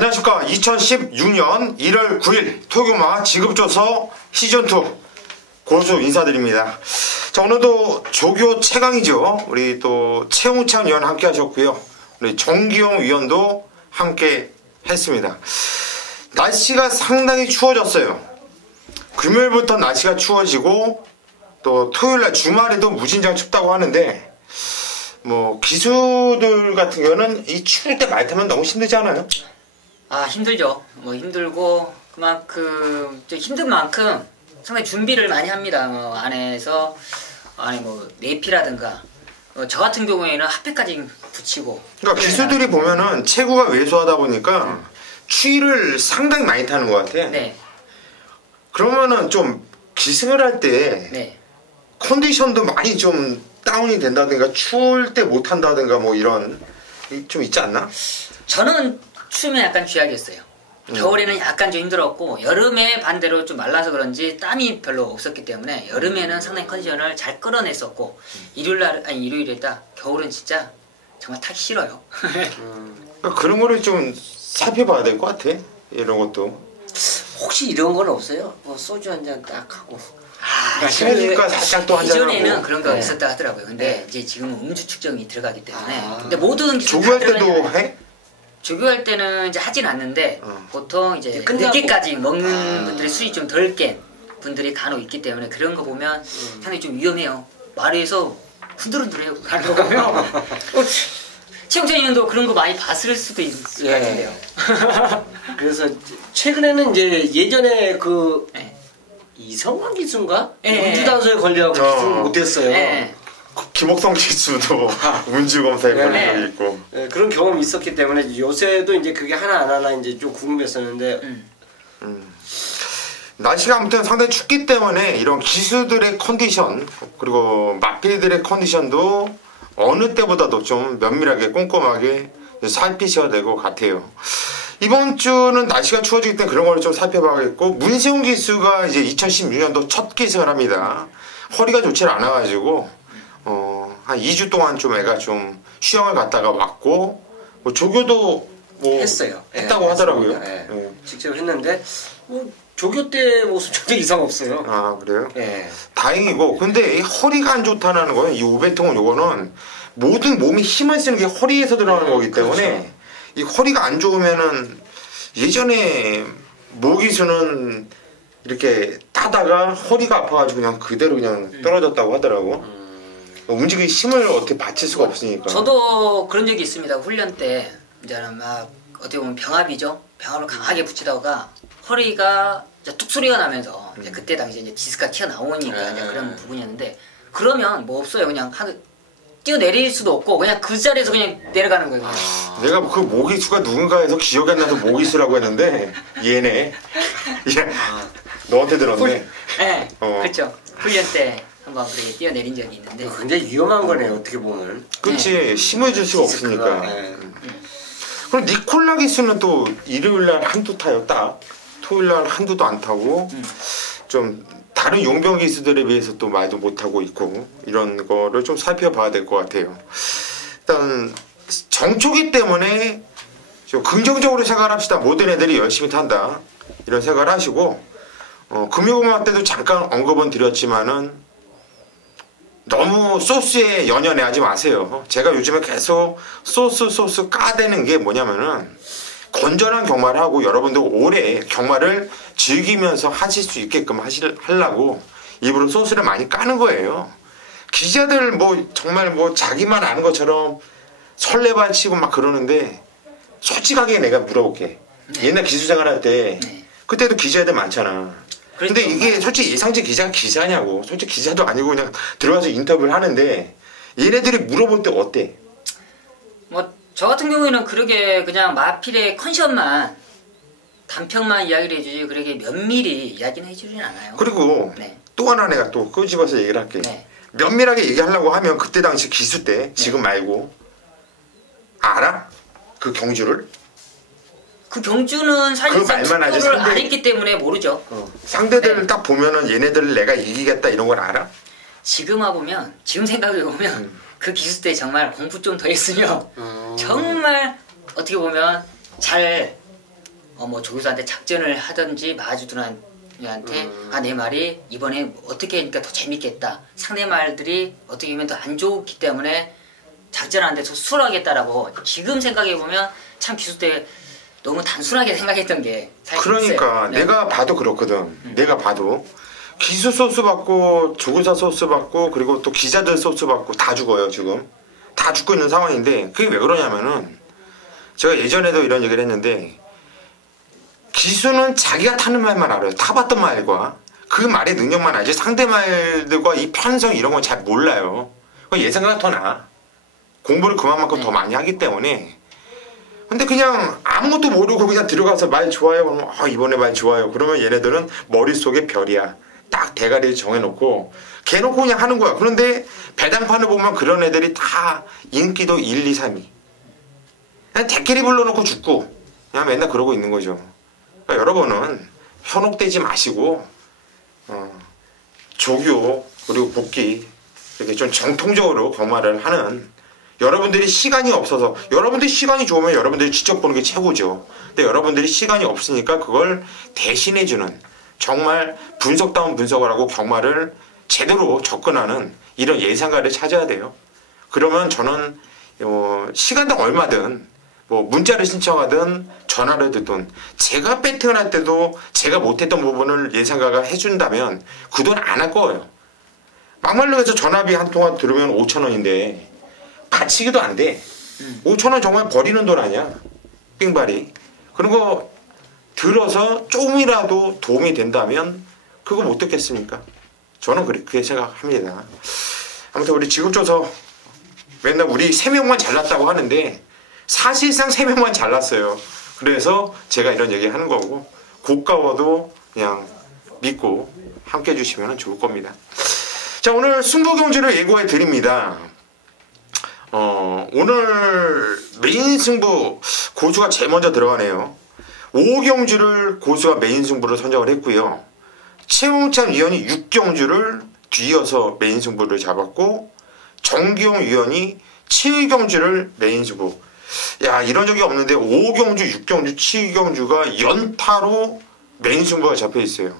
안녕하십니까. 2016년 1월 9일 토요마 지급조서 시즌2 고수 인사드립니다. 자, 오늘도 조교 최강이죠. 우리 또 최웅창 위원 함께 하셨고요. 우리 정기용 위원도 함께 했습니다. 날씨가 상당히 추워졌어요. 금요일부터 날씨가 추워지고 또 토요일날 주말에도 무진장 춥다고 하는데 뭐 기수들 같은 경우는 이 추울 때 말 타면 너무 힘들지 않아요? 아, 힘들죠. 뭐 힘들고 그만큼 힘든 만큼 상당히 준비를 많이 합니다. 뭐 안에서 뭐 내피라든가 저 같은 경우에는 핫팩까지 붙이고. 그러니까 기수들이 보면은 체구가 왜소하다 보니까 추위를 상당히 많이 타는 것 같아. 네. 그러면은 좀 기승을 할 때 네. 컨디션도 많이 좀 다운이 된다든가 추울 때 못 한다든가 뭐 이런 좀 있지 않나? 저는 추우면 약간 쥐약이었어요. 겨울에는 약간 좀 힘들었고 여름에 반대로 좀 말라서 그런지 땀이 별로 없었기 때문에 여름에는 상당히 컨디션을 잘 끌어냈었고 일요일에다 겨울은 진짜 정말 타기 싫어요. 그러니까 그런 거를 좀 살펴봐야 될 것 같아. 이런 것도. 혹시 이런 건 없어요? 뭐 소주 한 잔 딱 하고. 친해지니까 살짝 또 한잔 하고. 예전에는 그런 거 있었다 하더라고요. 근데 이제 지금은 음주 측정이 들어가기 때문에. 근데 모든 조교할 때도 해? 조교할 때는 이제 하진 않는데 보통 이제 늦게까지 먹는 분들의 술이 좀 덜 깬 분들이 간혹 있기 때문에 그런 거 보면 상당히 좀 위험해요. 말에서 흔들흔들해요. 가는 거 보면. 최영찬님도 그런 거 많이 봤을 수도 있을 것 같은데요. 그래서 최근에는 이제 예전에 이성만 기수인가? 운주단속에 걸려갖고 기수를 못했어요. 김옥성 기수도 운주 검사에 걸린 적이 있고. 그런 경험이 있었기 때문에 요새도 이제 그게 하나 안 하나 이제 좀 궁금했었는데. 날씨가 아무튼 상당히 춥기 때문에 이런 기수들의 컨디션 그리고 마피들의 컨디션도 어느 때보다도 좀 면밀하게 꼼꼼하게 살피셔야 될 것 같아요. 이번 주는 날씨가 추워지기 때문에 그런 걸 좀 살펴봐야겠고, 문세훈 기수가 이제 2016년도 첫 기승을 합니다. 허리가 좋지 않아가지고 한 2주 동안 좀 애가 좀 휴양을 갔다가 왔고, 뭐 조교도 뭐 했어요. 했다고 하더라고요. 직접 했는데 뭐 조교 때 모습 전혀 이상 없어요. 아, 그래요? 다행이고, 근데 이 허리가 안 좋다는 거는 이 우베통은 요거는 모든 몸이 힘을 쓰는 게 허리에서 들어가는 거기 때문에 그렇죠. 이 허리가 안 좋으면은 예전에 모기수는 이렇게 따다가 허리가 아파가지고 그냥 그대로 그냥 떨어졌다고 하더라고. 움직이기 힘을 어떻게 받칠 수가 없으니까. 저도 그런 적이 있습니다. 훈련 때 이제는 막 어떻게 보면 병합이죠. 병합을 강하게 붙이다가 허리가 이제 뚝 소리가 나면서 이제 그때 당시 이제 디스크가 튀어나오니까 이제 그런 부분이었는데, 그러면 뭐 없어요. 그냥 뛰어내릴 수도 없고 그냥 그 자리에서 그냥 내려가는 거예요. 내가 그 모기수가 누군가 해서 기억이 안 나서 모기수라고 했는데 얘네 너한테 들었네. 네, 그렇죠. 훈련 때 한번 그렇게 뛰어내린 적이 있는데 굉장히 위험한 거네요. 어떻게 보면. 그렇지. 힘을 줄 수가 없으니까. 그럼 니콜라 기수는 또 일요일날 한두 타요. 딱 토요일날 한두도 안 타고 좀 다른 용병 기수들에 비해서 또 말도 못하고 있고, 이런 거를 좀 살펴봐야 될 것 같아요. 일단 정초기 때문에 좀 긍정적으로 생각을 합시다. 모든 애들이 열심히 탄다, 이런 생각을 하시고, 금요공학 때도 잠깐 언급은 드렸지만은 너무 소스에 연연해 하지 마세요. 제가 요즘에 계속 소스 까대는 게 뭐냐면은, 건전한 경마를 하고 여러분들 오래 경마를 즐기면서 하실 수 있게끔 하려고 일부러 소스를 많이 까는 거예요. 기자들 뭐 정말 뭐 자기만 아는 것처럼 설레발치고 막 그러는데, 솔직하게 내가 물어볼게. 옛날 기수생활 할 때 그때도 기자들 많잖아. 근데 이게 솔직히 예상직 기자가 기자냐고. 솔직히 기자도 아니고 그냥 들어가서 인터뷰를 하는데 얘네들이 물어볼 때 어때? 뭐 저 같은 경우에는 그러게 그냥 마필의 컨디션만 단평만 이야기를 해주지 그렇게 면밀히 이야기는 해주진 않아요. 그리고 또 하나 내가 또 끄집어서 얘기를 할게. 면밀하게 얘기하려고 하면 그때 당시 기수 때 지금 말고 알아? 그 경주를? 그 경주는 사실상 투표를 안 했기 때문에 모르죠. 상대들을 딱 보면은 얘네들을 내가 이기겠다 이런 걸 알아? 지금 와보면, 지금 생각해보면 그 기수 때 정말 공부 좀 더 했으면 정말 어떻게 보면 잘 뭐 조교수한테 작전을 하든지 마주들한테 내 말이 이번에 어떻게 하니까 더 재밌겠다. 상대 말들이 어떻게 보면 더 안 좋기 때문에 작전하는데 더 수월하겠다라고 지금 생각해보면 참 기수 때 너무 단순하게 생각했던 게 사실 그러니까 네. 내가 봐도 그렇거든. 내가 봐도 기수 소스 받고 조교사 소스 받고 그리고 또 기자들 소스 받고 다 죽어요 지금. 다 죽고 있는 상황인데 그게 왜 그러냐면은 제가 예전에도 이런 얘기를 했는데 기수는 자기가 타는 말만 알아요. 타봤던 말과 그 말의 능력만 알지 상대 말들과 이 편성 이런 건 잘 몰라요. 예상보다 더 나아. 공부를 그만큼 더 많이 하기 때문에. 근데 그냥 아무것도 모르고 그냥 들어가서 말 좋아요 그러면 이번에 말 좋아요 그러면 얘네들은 머릿속에 별이야. 딱 대가리를 정해놓고 개놓고 그냥 하는 거야. 그런데 배당판을 보면 그런 애들이 다 인기도 1, 2, 3위 그냥 대끼리 불러놓고 죽고 그냥 맨날 그러고 있는 거죠. 그러니까 여러분은 현혹되지 마시고 조교 그리고 복귀 이렇게 좀 정통적으로 경마를 하는 여러분들이 시간이 없어서 여러분들이 시간이 좋으면 여러분들이 직접 보는 게 최고죠. 근데 여러분들이 시간이 없으니까 그걸 대신해주는 정말 분석다운 분석을 하고 경마를 제대로 접근하는 이런 예상가를 찾아야 돼요. 그러면 저는 시간당 얼마든 뭐 문자를 신청하든 전화를 듣든 제가 배팅을 할 때도 제가 못했던 부분을 예상가가 해준다면 그 돈 안 할 거예요. 막말로 해서 전화비 한 통화 들으면 5,000원인데 받치기도 안 돼. 5,000원 정말 버리는 돈 아니야. 삥발이. 그런 거 들어서 조금이라도 도움이 된다면 그거 못 듣겠습니까? 저는 그렇게 생각합니다. 아무튼 우리 지급조서 맨날 우리 3명만 잘났다고 하는데 사실상 3명만 잘났어요. 그래서 제가 이런 얘기 하는 거고 고가워도 그냥 믿고 함께 해주시면 좋을 겁니다. 자, 오늘 승부경주를 예고해 드립니다. 오늘 메인 승부 고수가 제일 먼저 들어가네요. 5경주를 고수가 메인 승부로 선정을 했고요. 최홍찬 위원이 6경주를 뒤이어서 메인 승부를 잡았고 정기용 위원이 7경주를 메인 승부. 야, 이런 적이 없는데 5경주, 6경주, 7경주가 연타로 메인 승부가 잡혀 있어요.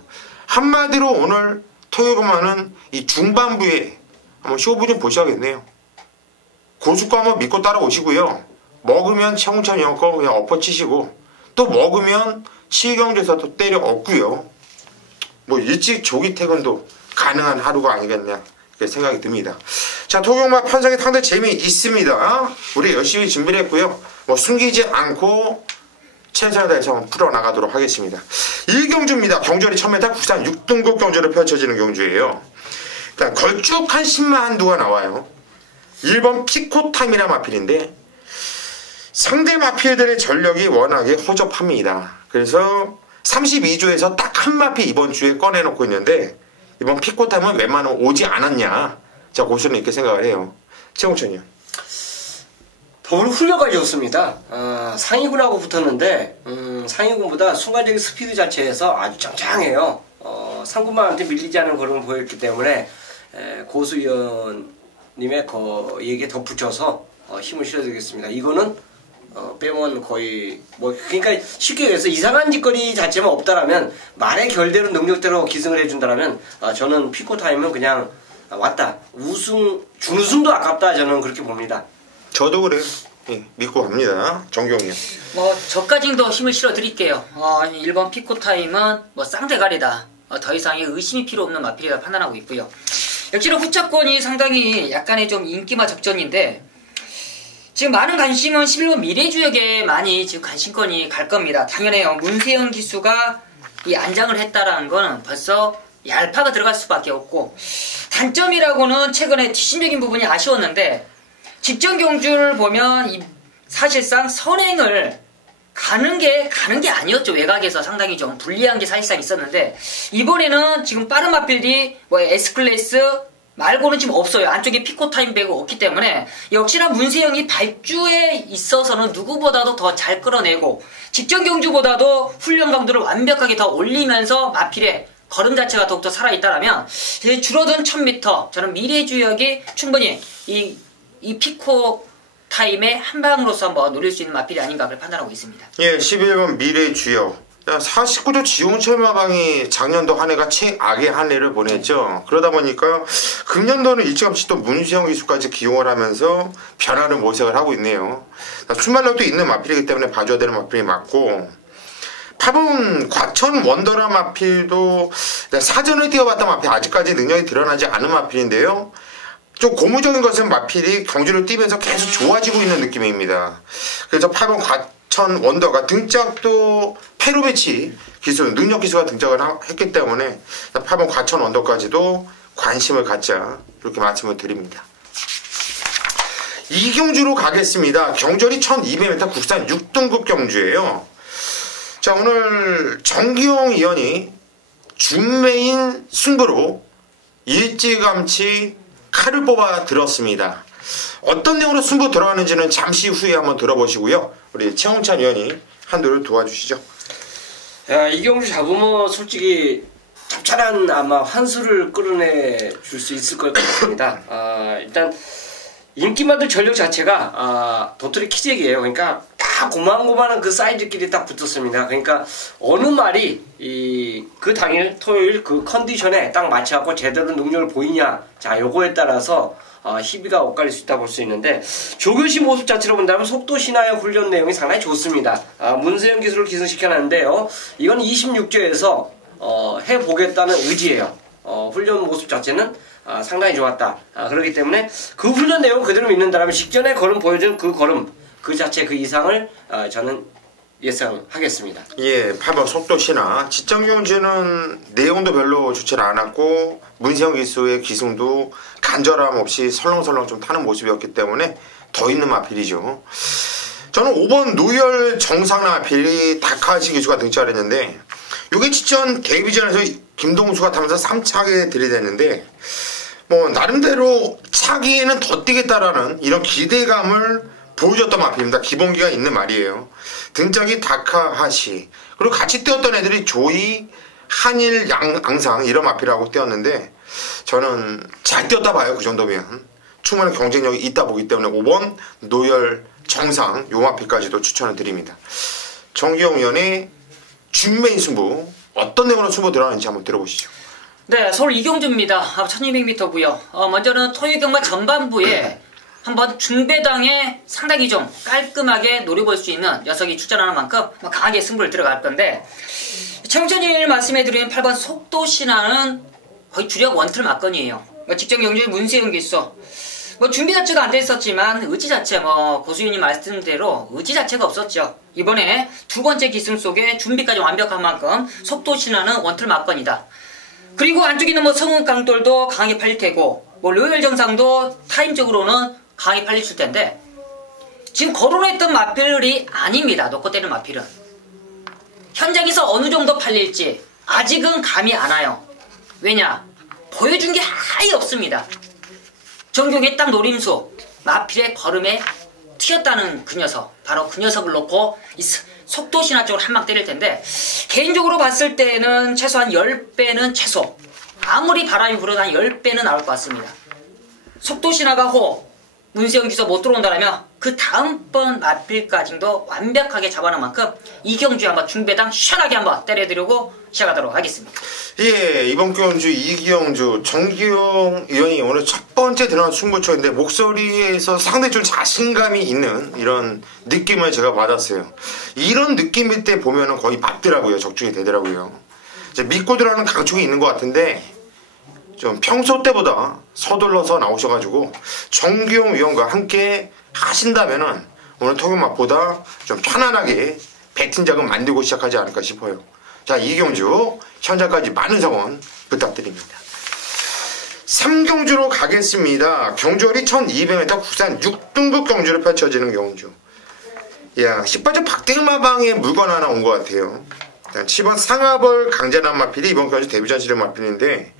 한마디로 오늘 토요일만은 이 중반부에 한번 쇼부 좀 보셔야겠네요. 고수거 한번 믿고 따라오시고요. 먹으면 최홍찬 위원 거 그냥 엎어치시고 또 먹으면 7경주에서 또 때려 얻고요. 뭐 일찍 조기 퇴근도 가능한 하루가 아니겠냐 이렇게 생각이 듭니다. 자, 토경마 판정의 상당히 재미있습니다. 우리 열심히 준비를 했고요. 뭐 숨기지 않고 최선을 다해서 한번 풀어나가도록 하겠습니다. 1경주입니다. 경주리 1000m 국산 6등급 경주로 펼쳐지는 경주예요. 일단 걸쭉한 10만 한두가 나와요. 1번 피코타임이라는 마필인데 상대 마필들의 전력이 워낙에 허접합니다. 그래서 32조에서 딱 한 마필 이번 주에 꺼내놓고 있는데 이번 피코타임은 웬만하면 오지 않았냐. 자, 고수는 이렇게 생각을 해요. 최홍천이요. 더불어 훈련까지 좋습니다. 상위군하고 붙었는데 상위군보다 순간적인 스피드 자체에서 아주 짱짱해요. 상군만한테 밀리지 않은 걸음을 보였기 때문에 고수위원님의 얘기에 덧붙여서 힘을 실어드리겠습니다. 이거는 빼면 거의 그러니까 쉽게 얘기해서 이상한 짓거리 자체만 없다라면 말의 결대로 능력대로 기승을 해준다라면 저는 피코타임은 그냥 왔다. 준우승도 아깝다. 저는 그렇게 봅니다. 저도 그래요. 예, 믿고 갑니다. 정경이요. 저까진 더 힘을 실어 드릴게요. 1번 피코타임은 쌍대가리다. 더 이상의 의심이 필요 없는 마필이라 판단하고 있고요. 역시나 후차권이 상당히 약간의 좀 인기마 적전인데 지금 많은 관심은 11번 미래주역에 많이 지금 관심권이 갈 겁니다. 당연해요. 문세영 기수가 이 안장을 했다라는 거는 벌써 얄파가 들어갈 수밖에 없고 단점이라고는 최근에 뒷심적인 부분이 아쉬웠는데 직전 경주를 보면 사실상 선행을 가는 게 아니었죠. 외곽에서 상당히 좀 불리한 게 사실상 있었는데 이번에는 지금 빠른 마필이 S클래스 말고는 지금 없어요. 안쪽에 피코타임 배고 없기 때문에 역시나 문세영이 발주에 있어서는 누구보다도 더 잘 끌어내고 직전 경주보다도 훈련 강도를 완벽하게 더 올리면서 마필의 걸음 자체가 더욱더 살아있다라면 줄어든 1000m 저는 미래주역이 충분히 이 피코 타임의 한 방으로서 한번 노릴 수 있는 마필이 아닌가 그렇게 판단하고 있습니다. 예, 11번 미래의 주역. 49조 지용철마방이 작년도 한 해가 최악의 한 해를 보냈죠. 그러다 보니까 금년도는 일찌감치 또 문수영 기수까지 기용을 하면서 변화를 모색을 하고 있네요. 순발력도 있는 마필이기 때문에 봐줘야 되는 마필이 맞고, 8번 과천 원더라 마필도 사전을 띄워봤던 마필, 아직까지 능력이 드러나지 않은 마필인데요. 좀 고무적인 것은 마필이 경주를 뛰면서 계속 좋아지고 있는 느낌입니다. 그래서 8번 과천 원더가 등짝도 페로베치 기술, 능력 기수가 등장을 했기 때문에 8번 과천 원더까지도 관심을 갖자 이렇게 말씀을 드립니다. 이경주로 가겠습니다. 경절이 1200m 국산 6등급 경주예요. 자, 오늘 정기용 의원이 준메인 승부로 일찌감치 칼을 뽑아 들었습니다. 어떤 내용으로 승부 들어가는지는 잠시 후에 한번 들어보시고요. 우리 최홍찬 의원이 한도를 도와주시죠. 야, 이경주 잡으면 솔직히 짭짤한 아마 환수를 끌어내 줄 수 있을 것 같습니다. 일단 인기 만들 전력 자체가 도토리 키재기예요. 그러니까 딱 고만고만한 그 사이즈끼리 딱 붙었습니다. 그러니까 어느 말이 그 당일 토요일 그 컨디션에 딱 맞춰갖고 제대로 능력을 보이냐, 자 요거에 따라서 희비가 엇갈릴 수 있다 볼 수 있는데, 조교시 모습 자체로 본다면 속도 신화의 훈련 내용이 상당히 좋습니다. 문세영 기술을 기승시켜놨는데요. 이건 26조에서 해보겠다는 의지예요. 훈련 모습 자체는 상당히 좋았다. 그렇기 때문에 그 훈련 내용 그대로 믿는다면 직전에 걸음 보여준 그 걸음 그 자체 그 이상을 저는 예상하겠습니다. 예, 8번 속도 신화. 지정 경주는 내용도 별로 좋지 않았고 문세영 기수의 기승도 간절함 없이 설렁설렁 좀 타는 모습이었기 때문에 더 있는 마필이죠. 저는 5번 노열 정상나 마필이 다카시 기수가 등장했는데, 이게 직전 데뷔전에서 김동수가 타면서 3차게 들이댔는데, 뭐 나름대로 차기에는 더 뛰겠다라는 이런 기대감을 보여줬던 마필입니다. 기본기가 있는 말이에요. 등짝이 다카하시, 그리고 같이 뛰었던 애들이 조이, 한일, 앙상 이런 마필하고 뛰었는데, 저는 잘 뛰었다 봐요. 그 정도면 충분한 경쟁력이 있다 보기 때문에 5번 노열 정상 요 마필까지도 추천을 드립니다. 정기용 의원의 준메인 승부, 어떤 내용으로 승부 들어가는지 한번 들어보시죠. 네, 서울 이경주입니다. 1200m고요. 먼저는 토요일 경마 전반부에 한번 중배당에 상당히 좀 깔끔하게 노려볼 수 있는 녀석이 출전하는 만큼 강하게 승부를 들어갈 건데, 청천일 말씀해드린 8번 속도 신화는 거의 주력 원틀 막건이에요. 직전 경주의 문세영 기수, 준비 자체가 안 돼 있었지만 의지 자체, 고수윤이 말씀대로 의지 자체가 없었죠. 이번에 두 번째 기승 속에 준비까지 완벽한 만큼 속도 신화는 원틀 막건이다. 그리고 안쪽에 있는 성운 강돌도 강하게 팔릴 테고, 로열 정상도 타임적으로는 강하게 팔릴 텐데, 지금 거론했던 마필이 아닙니다. 놓고 때리는 마필은. 현장에서 어느 정도 팔릴지 아직은 감이 안 와요. 왜냐? 보여준 게 아예 없습니다. 정경의 딱 노림수, 마필의 걸음에 튀었다는 그 녀석, 바로 그 녀석을 놓고 이 속도 신화 쪽으로 한 방 때릴 텐데, 개인적으로 봤을 때는 최소한 10배는 최소, 아무리 바람이 불어도 한 10배는 나올 것 같습니다. 속도 신화가 문세영 기수 못 들어온다면 그 다음번 마필까지도 완벽하게 잡아놓은 만큼 이경주에 한번 중배당 시원하게 한번 때려드리고 시작하도록 하겠습니다. 예, 이번 경주 이경주 정기용 의원이 오늘 첫 번째 들어간 승부처인데 목소리에서 상당히 좀 자신감이 있는 이런 느낌을 제가 받았어요. 이런 느낌일 때 보면은 거의 맞더라고요. 적중이 되더라고요. 이제 믿고 들어가는 강촉이 있는 것 같은데, 좀 평소 때보다 서둘러서 나오셔가지고 정기용 의원과 함께 하신다면은 오늘 토요일맛보다 좀 편안하게 배팅작은 만들고 시작하지 않을까 싶어요. 자, 이경주 현장까지 많은 성원 부탁드립니다. 3경주로 가겠습니다. 경주월이 1200m 국산 6등급 경주로 펼쳐지는 경주. 야, 18점 박대마방에 물건 하나 온 것 같아요. 7번 상하벌 강재남 마필이 이번 경주 데뷔전 치른 마필인데,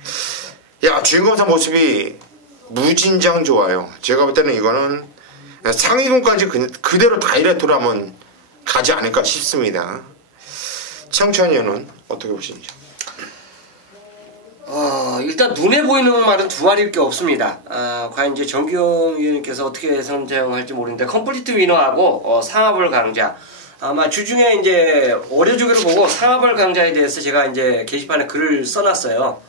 야, 주인공사 모습이 무진장 좋아요. 제가 볼 때는 이거는 상위군까지 그대로 다이렉트로 한번 가지 않을까 싶습니다. 청천이는 어떻게 보시는지? 일단 눈에 보이는 말은 두 마리일 게 없습니다. 과연 이제 정기용 위원님께서 어떻게 선정할지 모르는데 컴플리트 위너하고 상하벌 강자. 아마 주중에 이제 어려주기를 보고 상하벌 강자에 대해서 제가 이제 게시판에 글을 써놨어요.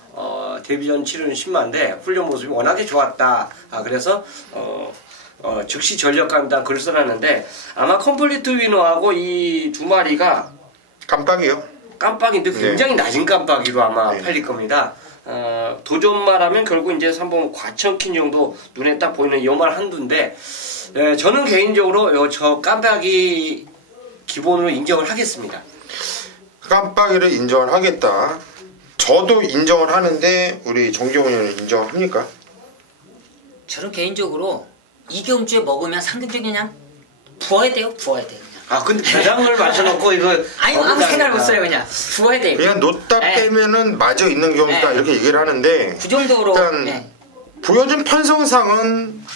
데뷔전 치르는 10만인데 훈련 모습이 워낙에 좋았다. 그래서 즉시 전력감다 글을 써놨는데 아마 컴플리트 위너하고 이 두 마리가 깜빡이요. 깜빡인데 굉장히 낮은 깜빡이로 아마 팔릴 겁니다. 도전만 하면 결국 이제 3번 과천킨 정도 눈에 딱 보이는 요 말 한두인데 저는 개인적으로 저 깜빡이 기본으로 인정을 하겠습니다. 깜빡이를 인정을 하겠다. 저도 인정을 하는데 우리 정기용 의원은 인정합니까? 저는 개인적으로 이경주에 먹으면 상대적이 그냥 부어야 돼요. 부어야 돼요. 근데 배당을 맞춰놓고 이거 아니 아무 생각을 못 써요. 그냥 부어야 돼요. 그냥 놓다 빼면은 맞아 있는 경우다 이렇게 얘기를 하는데 그 정도로 일단 보여준 편성상은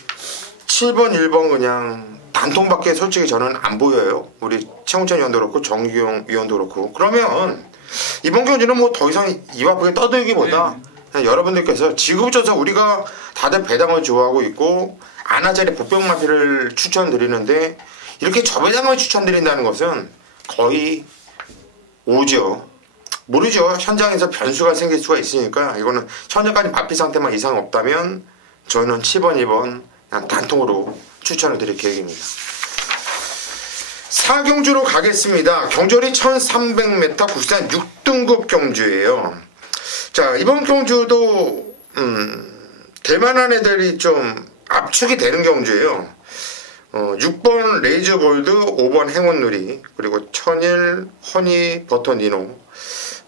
7번 1번 그냥 단통밖에 솔직히 저는 안 보여요. 우리 최홍천 위원도 그렇고 정기용 위원도 그렇고. 그러면 이번 경기는 뭐 더 이상 입 아프게 떠들기보다 그냥 여러분들께서 지금부터 우리가 다들 배당을 좋아하고 있고 아나자리 복병마피를 추천드리는데 이렇게 저배당을 추천드린다는 것은 거의 오죠. 모르죠. 현장에서 변수가 생길 수가 있으니까 이거는 현재까지 마피 상태만 이상 없다면 저는 7번 1번 그냥 단통으로 추천을 드릴 계획입니다. 4경주로 가겠습니다. 경주리 1300m 국산 6등급 경주예요. 자, 이번 경주도 될만한 애들이 좀 압축이 되는 경주예요. 6번 레이저골드, 5번 행운누리, 그리고 천일, 허니, 버터 니노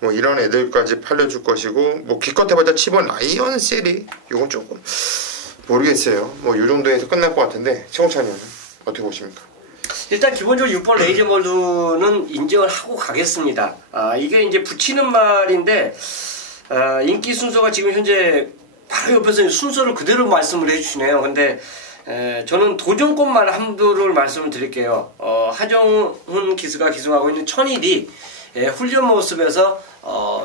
뭐 이런 애들까지 팔려줄 것이고 뭐 기껏 해봤자 7번 라이언 세리 이건 조금 모르겠어요. 뭐 이 정도에서 끝날 것 같은데 최홍찬이는 어떻게 보십니까? 일단 기본적으로 6번 레이저골드는 인정을 하고 가겠습니다. 이게 이제 붙이는 말인데 인기 순서가 지금 현재 바로 옆에서 순서를 그대로 말씀을 해주시네요. 근데 저는 도전권만 한두를 말씀을 드릴게요. 하정훈 기수가 기승하고 있는 천일이 훈련 모습에서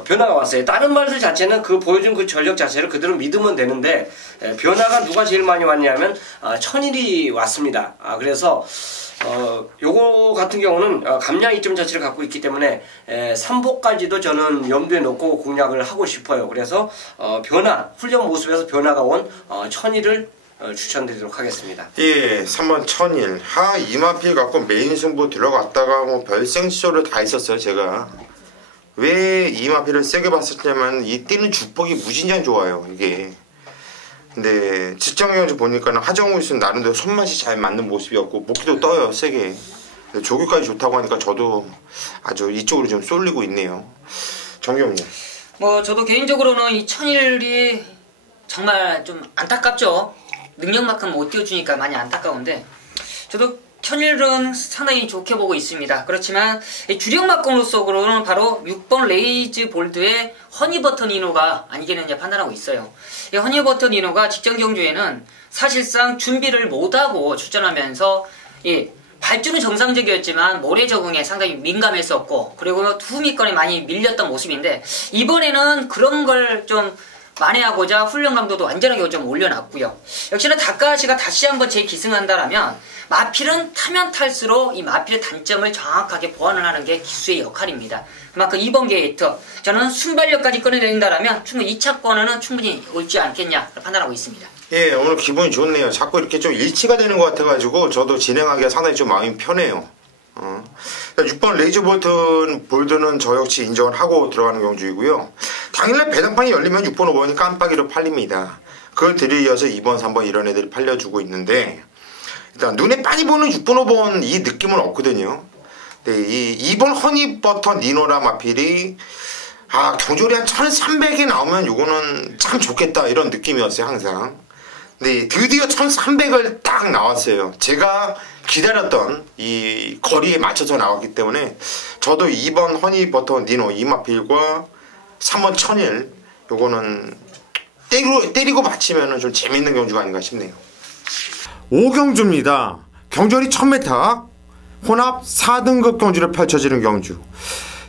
변화가 왔어요. 다른 말들 자체는 그 보여준 그 전력 자체를 그대로 믿으면 되는데 변화가 누가 제일 많이 왔냐면 천일이 왔습니다. 그래서 요거 같은 경우는 감량 이점 자체를 갖고 있기 때문에 3보까지도 저는 염두에 놓고 공략을 하고 싶어요. 그래서 훈련 모습에서 변화가 온 천일을 추천드리도록 하겠습니다. 예, 3번 천일 하 이마필 갖고 메인 승부 들어갔다가 뭐 별생쇼를 다 했었어요. 제가 왜 이마필을 세게 봤었냐면 이 뛰는 주폭이 무진장 좋아요 이게. 근데 지정경주 보니까는 하정우 씨는 나름대로 손맛이 잘 맞는 모습이었고 목기도 떠요 세게. 조교까지 좋다고 하니까 저도 아주 이쪽으로 좀 쏠리고 있네요. 정경님. 뭐 저도 개인적으로는 이 천일이 정말 좀 안타깝죠. 능력만큼 못 띄워주니까 많이 안타까운데 저도 천일은 상당히 좋게 보고 있습니다. 그렇지만 주력 막공으로서는 바로 6번 레이즈 볼드의 허니버터 니노가 아니겠느냐 판단하고 있어요. 이 허니버터 니노가 직전 경주에는 사실상 준비를 못하고 출전하면서 발주는 정상적이었지만 모래 적응에 상당히 민감했었고 그리고 후미권에 많이 밀렸던 모습인데 이번에는 그런 걸 좀 만회하고자 훈련 강도도 완전하게 좀 올려놨고요. 역시나 다카시가 다시 한번 재기승한다라면 마필은 타면 탈수록 이 마필의 단점을 정확하게 보완을 하는 게 기수의 역할입니다. 그만큼 이번 게이트 저는 순발력까지 꺼내낸다라면 충분히 2차권에는 충분히 올지 않겠냐 판단하고 있습니다. 예, 오늘 기분이 좋네요. 자꾸 이렇게 좀 일치가 되는 것 같아가지고 저도 진행하기가 상당히 좀 마음이 편해요. 6번 레이저 볼드는 저 역시 인정을 하고 들어가는 경주이고요. 당일날 배당판이 열리면 6번 5번이 깜빡이로 팔립니다. 그걸 들이어서 2번 3번 이런 애들이 팔려주고 있는데 일단 눈에 많이 보는 6번 5번 이 느낌은 없거든요. 네, 이 2번 허니버터 니노라 마필이 경주리 한 1300에 나오면 이거는 참 좋겠다 이런 느낌이었어요 항상. 네, 드디어 1300을 딱 나왔어요. 제가 기다렸던 이 거리에 맞춰서 나왔기 때문에 저도 2번 허니버터 니노 이마필과 3번 천일 요거는 때리고 맞히면 좀 재밌는 경주가 아닌가 싶네요. 5경주입니다. 경주리 1000m 혼합 4등급 경주를 펼쳐지는 경주.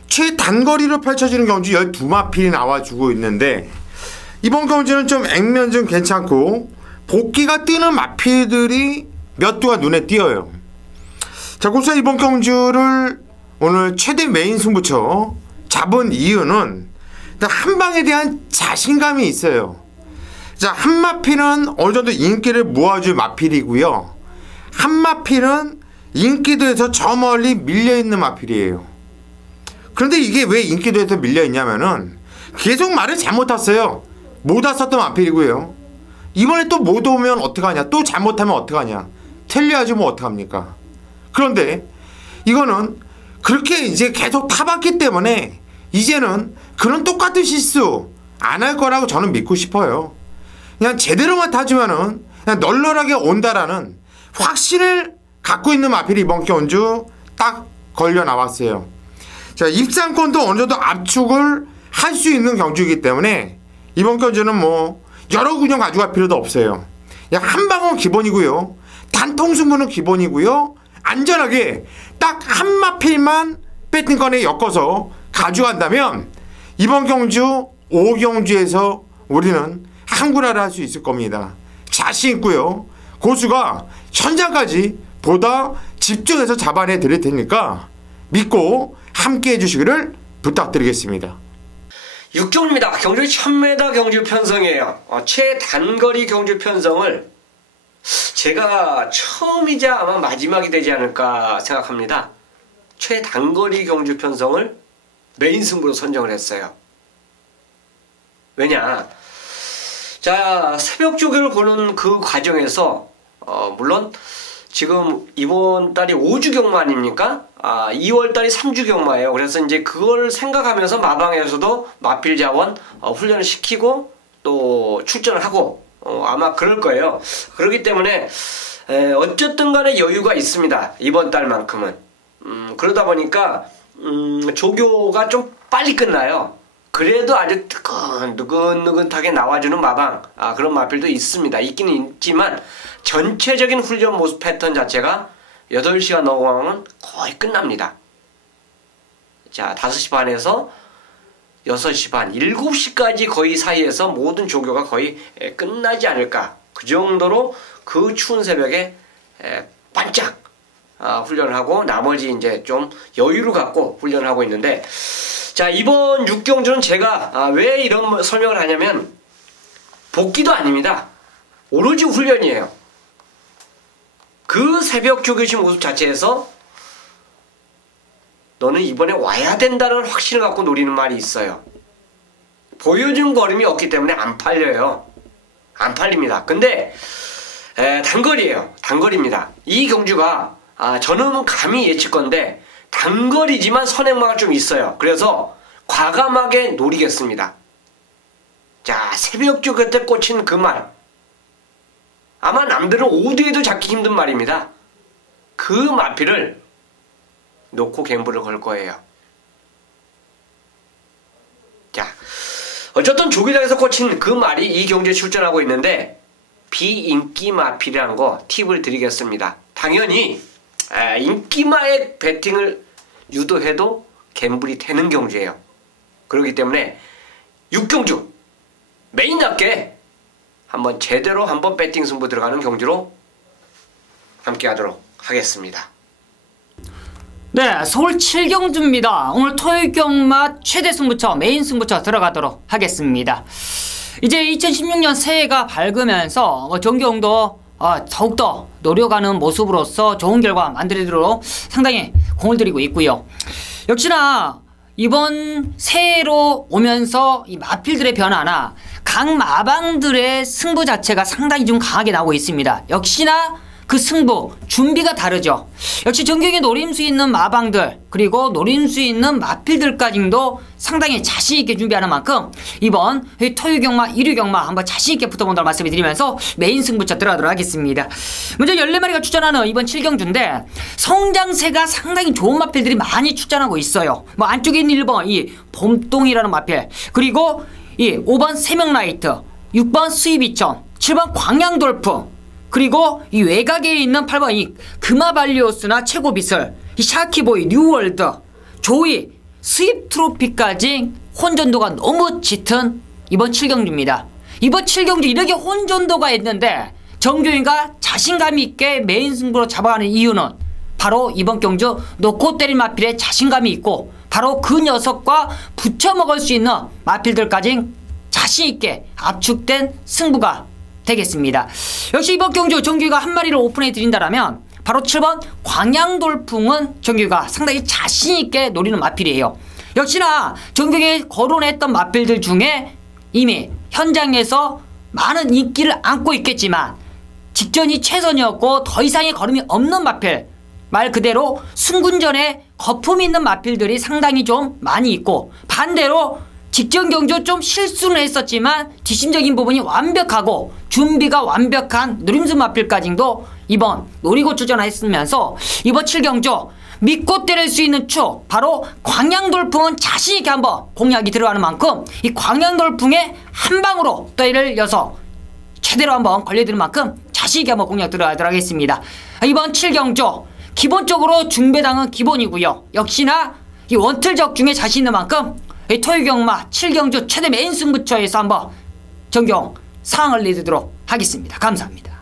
최단거리로 펼쳐지는 경주 12마필이 나와주고 있는데 이번 경주는 좀 액면 좀 괜찮고 복귀가 뜨는 마필들이 몇 두가 눈에 띄어요. 자, 그래서 이번 경주를 오늘 최대 메인 승부처 잡은 이유는 일단 한방에 대한 자신감이 있어요. 자, 한 마필은 어느 정도 인기를 모아줄 마필이고요. 한 마필은 인기도에서 저 멀리 밀려있는 마필이에요. 그런데 이게 왜 인기도에서 밀려있냐면은 계속 말을 잘못 탔어요. 못 왔었던 마필이고요. 이번에 또 못 오면 어떡하냐, 또 잘못하면 어떡하냐, 틀려야지 뭐 어떡합니까. 그런데 이거는 그렇게 이제 계속 타봤기 때문에 이제는 그런 똑같은 실수 안 할 거라고 저는 믿고 싶어요. 그냥 제대로만 타주면은 그냥 널널하게 온다라는 확신을 갖고 있는 마필이 이번 경주 딱 걸려 나왔어요. 자, 입상권도 어느 정도 압축을 할 수 있는 경주이기 때문에 이번 경주는 뭐 여러 군용 가져갈 필요도 없어요. 그냥 한 방은 기본이고요. 단통 승부는 기본이고요. 안전하게 딱 한 마필만 배팅권에 엮어서 가져간다면 이번 경주 5경주에서 우리는 한구라를 할 수 있을 겁니다. 자신 있고요. 고수가 현장까지 보다 집중해서 잡아내 드릴 테니까 믿고 함께 해주시기를 부탁드리겠습니다. 6종입니다. 경주 1000m 경주 편성이에요. 최단거리 경주 편성을 제가 처음이자 아마 마지막이 되지 않을까 생각합니다. 최단거리 경주 편성을 메인 승부로 선정을 했어요. 왜냐, 자, 새벽 조교를 보는 그 과정에서 물론 지금 이번 달이 5주 경마 아닙니까? 2월 달이 3주 경마예요. 그래서 이제 그걸 생각하면서 마방에서도 마필 자원 훈련을 시키고 또 출전을 하고 아마 그럴 거예요. 그렇기 때문에 어쨌든 간에 여유가 있습니다. 이번 달만큼은. 그러다 보니까 조교가 좀 빨리 끝나요. 그래도 아주 느긋느긋하게 나와주는 마방, 그런 마필도 있습니다. 있기는 있지만 전체적인 훈련 모습 패턴 자체가 8시간 넘어가면 거의 끝납니다. 자, 5시 반에서 6시 반, 7시까지 거의 사이에서 모든 조교가 거의 끝나지 않을까. 그 정도로 그 추운 새벽에 반짝 훈련을 하고 나머지 이제 좀 여유를 갖고 훈련을 하고 있는데, 자, 이번 6경주는 제가 왜 이런 설명을 하냐면 복귀도 아닙니다. 오로지 훈련이에요. 그 새벽 조교시 모습 자체에서 너는 이번에 와야 된다는 확신을 갖고 노리는 말이 있어요. 보여준 걸음이 없기 때문에 안 팔려요. 안 팔립니다. 근데 단거리예요. 단거리입니다. 이 경주가 저는 감히 예측건데 단거리지만 선행마가 좀 있어요. 그래서 과감하게 노리겠습니다. 자, 새벽주 그때 꽂힌 그 말, 아마 남들은 5두에도 잡기 힘든 말입니다. 그 마필을 놓고 갬블을 걸 거예요. 자, 어쨌든 조기장에서 꽂힌 그 말이 이 경주에 출전하고 있는데 비인기 마필이라는 거 팁을 드리겠습니다. 당연히 인기마의 배팅을 유도해도 갬블이 되는 경주예요. 그렇기 때문에 6경주 메인답게 한번 제대로 한번 배팅 승부 들어가는 경주로 함께 하도록 하겠습니다. 네, 서울 7경주입니다. 오늘 토요일 경마 최대 승부처, 메인 승부처 들어가도록 하겠습니다. 이제 2016년 새해가 밝으면서 정경도 더욱더 노력하는 모습으로서 좋은 결과 만들도록 상당히 공을 들이고 있고요. 역시나 이번 새해로 오면서 이 마필들의 변화나 각 마방들의 승부 자체가 상당히 좀 강하게 나오고 있습니다. 역시나 그 승부 준비가 다르죠. 역시 정경이 노림 수 있는 마방들 그리고 노림 수 있는 마필들까지도 상당히 자신있게 준비하는 만큼 이번 토요 경마, 일요 경마 한번 자신있게 붙어본다는 말씀을 드리면서 메인 승부처 들어가도록 하겠습니다. 먼저 14마리가 출전하는 이번 7경주인데 성장세가 상당히 좋은 마필들이 많이 출전하고 있어요. 뭐 안쪽에 있는 1번 이 봄동이라는 마필, 그리고 이 5번 세명라이트, 6번 수입이천, 7번 광양돌프, 그리고 이 외곽에 있는 8번 이 금화발리오스나 최고비슬, 이 샤키보이, 뉴월드, 조이, 수입 트로피까지 혼전도가 너무 짙은 이번 7경주입니다. 이번 7경주 이렇게 혼전도가 있는데 정교이가 자신감 있게 메인 승부로 잡아가는 이유는 바로 이번 경주 놓고 때린 마필에 자신감이 있고 바로 그 녀석과 붙여먹을 수 있는 마필들까지 자신있게 압축된 승부가 되겠습니다. 역시 이번 경주 정규가 한 마리를 오픈해 드린다라면 바로 7번 광양돌풍은 정규가 상당히 자신있게 노리는 마필이에요. 역시나 정규에 거론했던 마필들 중에 이미 현장에서 많은 인기를 안고 있겠지만 직전이 최선이었고 더 이상의 걸음이 없는 마필, 말 그대로 승군전에 거품 있는 마필들이 상당히 좀 많이 있고, 반대로 직전 경주 좀 실수는 했었지만 뒷심적인 부분이 완벽하고 준비가 완벽한 누림수 마필까지도 이번 노리고 출전했으면서 이번 7경주 믿고 때릴 수 있는 축, 바로 광양돌풍은 자신있게 한번 공략이 들어가는 만큼 이 광양돌풍의 한 방으로 때를 여서 최대로 한번 걸려드는 만큼 자신있게 한번 공략 들어가도록 하겠습니다. 이번 7경주 기본적으로 중배당은 기본이고요. 역시나 이 원틀적 중에 자신 있는 만큼 이 토요경마 7경주 최대 메인 승부처에서 한번 정경 상황을 내드리도록 하겠습니다. 감사합니다.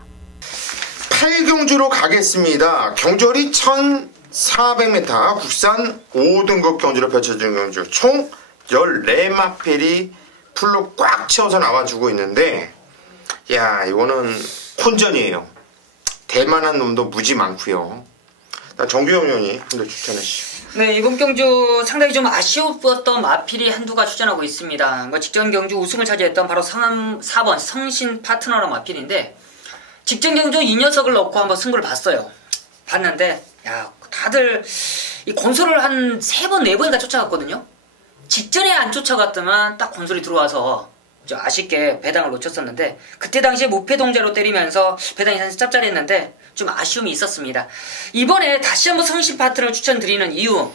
8경주로 가겠습니다. 경주거리 1400m 국산 5등급 경주로 펼쳐지는 경주 총 14마필이 풀로 꽉 채워서 나와주고 있는데, 야, 이거는 혼전이에요. 대만한 놈도 무지 많고요. 정규영 의원이 한번 추천해주시죠. 네, 이번 경주 상당히 좀 아쉬웠던 마필이 한두가 출전하고 있습니다. 직전 경주 우승을 차지했던 바로 4번 성신 파트너라는 마필인데, 직전 경주 이 녀석을 넣고 한번 승부를 봤는데, 야, 다들 이 곤솔을 한 3번, 4번인가 쫓아갔거든요. 직전에 안 쫓아갔더만 딱 곤솔이 들어와서 좀 아쉽게 배당을 놓쳤었는데, 그때 당시에 무패동자로 때리면서 배당이 사실 짭짤했는데 좀 아쉬움이 있었습니다. 이번에 다시 한번 성신 파트를 추천드리는 이유,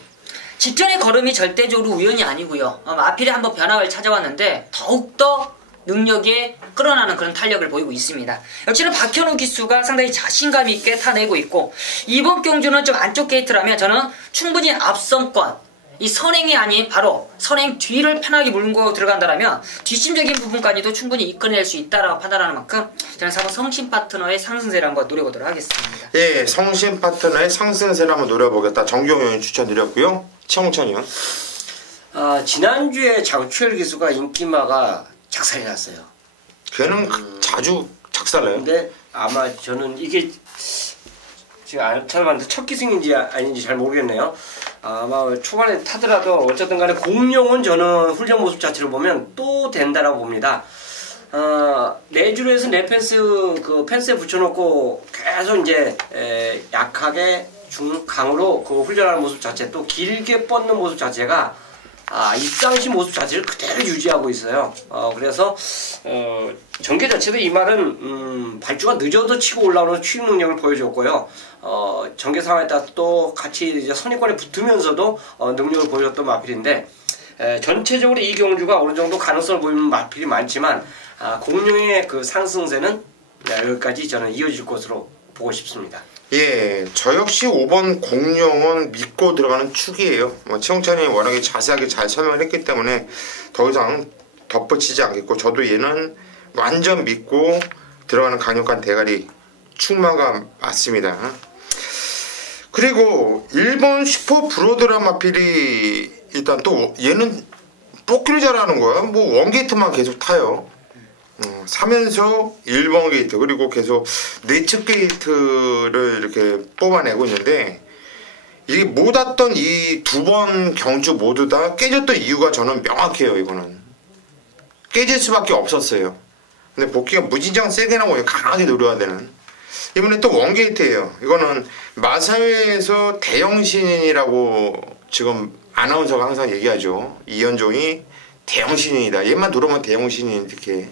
직전의 걸음이 절대적으로 우연이 아니고요. 마필이 한번 변화를 찾아왔는데 더욱더 능력에 끌어나는 그런 탄력을 보이고 있습니다. 역시나 박현우 기수가 상당히 자신감 있게 타내고 있고, 이번 경주는 좀 안쪽 게이트라면 저는 충분히 앞선권, 이 선행이 아닌 바로 선행 뒤를 편하게 물고 들어간다면 뒷심적인 부분까지도 충분히 이끌어낼 수 있다라고 판단하는 만큼 저는 4번 성신 파트너의 상승세를 한번 노려보도록 하겠습니다. 예, 성신 파트너의 상승세를 한번 노려보겠다. 정규영 의원이 추천드렸고요. 최홍천 의원. 지난주에 장추열 기수가 인기마가 작살이 났어요. 걔는 자주 작살나요? 근데 아마 저는 이게 지금 안 찾아봤는데 첫 기승인지 아닌지 잘 모르겠네요. 아마 초반에 타더라도 어쨌든 간에 공룡은 저는 훈련 모습 자체를 보면 또 된다라고 봅니다. 내주로 해서 내 펜스에 붙여놓고 계속 이제 약하게 중강으로 그 훈련하는 모습 자체, 또 길게 뻗는 모습 자체가 입상시 모습 자체를 그대로 유지하고 있어요. 그래서 전개 자체도 이 말은 발주가 늦어도 치고 올라오는 취임 능력을 보여줬고요. 전개 상황에 따라 또 같이 이제 선입관에 붙으면서도 능력을 보여줬던 마필인데, 전체적으로 이 경주가 어느 정도 가능성을 보이는 마필이 많지만 공룡의 그 상승세는 여기까지 저는 이어질 것으로 보고 싶습니다. 예, 저 역시 5번 공룡은 믿고 들어가는 축이에요. 최홍찬이 워낙에 자세하게 잘 설명을 했기 때문에 더 이상 덧붙이지 않겠고, 저도 얘는 완전 믿고 들어가는 강력한 대가리 축마가 맞습니다. 그리고 1번 슈퍼 브로드라 마필이 일단 또 얘는 뽑기를 잘하는 거야. 뭐 원게이트만 계속 타요. 사면서 1번 게이트, 그리고 계속 내측 게이트를 이렇게 뽑아내고 있는데, 이게 못 왔던 이 2번 경주 모두 다 깨졌던 이유가 저는 명확해요. 이거는 깨질 수밖에 없었어요. 근데 복귀가 무진장 세게 나고 강하게 노려야 되는, 이번에 또 원게이트예요. 이거는 마사회에서 대형신인이라고 지금 아나운서가 항상 얘기하죠. 이현종이 대형신인이다, 얘만 들어오면 대형신인 이렇게